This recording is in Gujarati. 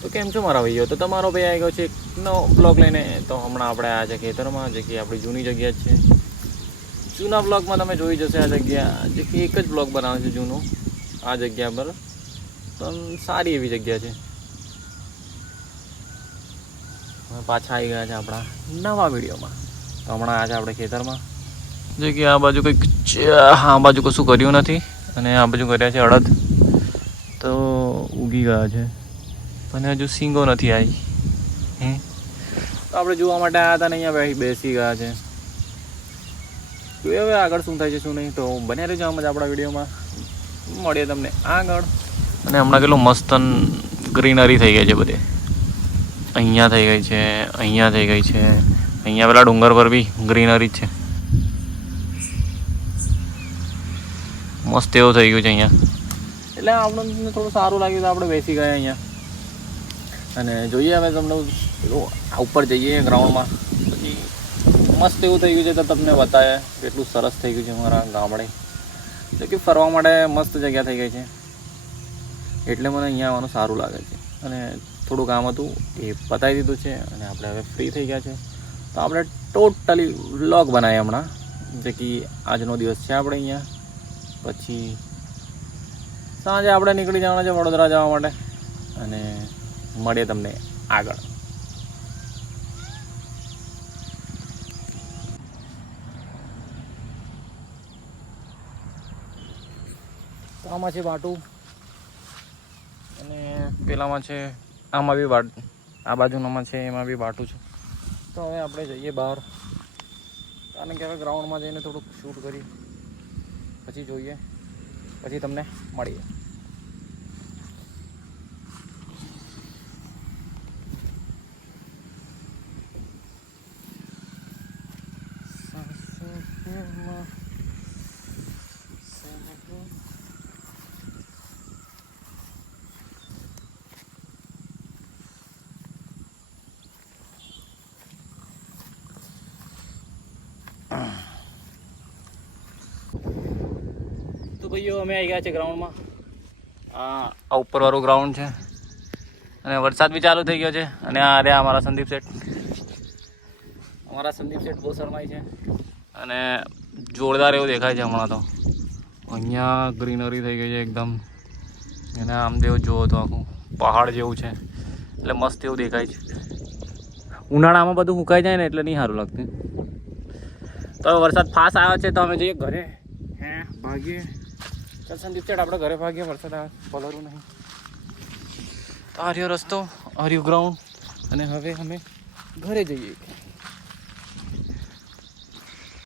તો કેમ છો મારા ભાઈઓ? તો તમારો ભાઈ આવી ગયો છે એક નવો બ્લોગ લઈને. તો હમણાં આપણે આ છે ખેતરમાં, જે કે આપણી જૂની જગ્યા છે. જૂના બ્લોગમાં તમે જોઈ જશે આ જગ્યા, જે કે એક જ બ્લોગ બનાવે છે જૂનું આ જગ્યા પર. પણ સારી એવી જગ્યા છે. પાછા આવી ગયા છે આપણા નવા વિડીયોમાં. તો હમણાં આજે આપણે ખેતરમાં, જે કે આ બાજુ કંઈક આ બાજુ કશું કર્યું નથી અને આ બાજુ કર્યા છે અડદ. તો ઉગી ગયા છે અને હજુ સિંગો નથી આવી. તો આપણે જોવા માટે આવ્યા હતા ને અહીંયા બેસી ગયા છે. જોઈએ હવે આગળ શું થાય છે શું નહીં. તો બન્યા રહેજો આમ જ આપણા વિડીયોમાં. મળીએ તમને આગળ. અને હમણાં કેટલું મસ્ત ગ્રીનરી થઈ ગઈ છે બધે. અહીંયા થઈ ગઈ છે, અહીંયા થઈ ગઈ છે, અહીંયા પેલા ડુંગર પર બી ગ્રીનરી જ છે. મસ્ત એવું થઈ ગયું છે અહીંયા. એટલે આપણને થોડું સારું લાગ્યું તો આપણે બેસી ગયા અહીંયા. અને જોઈએ હવે તમને ઉપર જઈએ ગ્રાઉન્ડમાં, પછી મસ્ત એવું થઈ ગયું છે. તો તમને બતાવે કેટલું સરસ થઈ ગયું છે અમારા ગામડે. તો કે ફરવા માટે મસ્ત જગ્યા થઈ ગઈ છે. એટલે મને અહીંયા આવવાનું સારું લાગે છે. અને થોડું કામ હતું એ પતાવી દીધું છે અને આપણે હવે ફ્રી થઈ ગયા છે. તો આપણે ટોટલી વ્લોગ બનાવીએ હમણાં, જે કે આજનો દિવસ છે આપણે અહીંયા. પછી સાંજે આપણે નીકળી જવાના છે વડોદરા જવા માટે. અને મળીએ તમને આગળ. તો આમાં છે બાટું અને પેલામાં છે, આમાં બી બાટું, આ બાજુનામાં છે એમાં બી બાટું છે. તો હવે આપણે જઈએ બહાર, કારણ કે હવે ગ્રાઉન્ડમાં જઈને થોડુંક શૂટ કરી પછી જોઈએ, પછી તમને મળીએ. તો ભાઈઓ અમે આવી ગયા છે ગ્રાઉન્ડમાં. આ ઉપરવાળું ગ્રાઉન્ડ છે અને વરસાદ બી ચાલુ થઈ ગયો છે. અને આ રહ્યા અમારા સંદીપ શેઠ. બહુ શરમાય છે અને જોરદાર એવું દેખાય છે હમણાં તો. અહીંયા ગ્રીનરી થઈ ગઈ છે એકદમ. અને આમ તેવું જુઓ તો આખું પહાડ જેવું છે, એટલે મસ્ત એવું દેખાય છે. ઉનાળામાં બધું સુકાઈ જાય ને એટલે નહીં સારું લાગતું. તો વરસાદ ફાસ્ટ આવ્યો છે તો અમે જઈએ ઘરે. ભાગીએ. ચાલ સંદીપ ચેડ આપણે ઘરે ભાગીએ, વરસાદ આવે પલરું નહીં. આ રહ્યો રસ્તો, આ રહ્યું ગ્રાઉન્ડ, અને હવે અમે ઘરે જઈએ.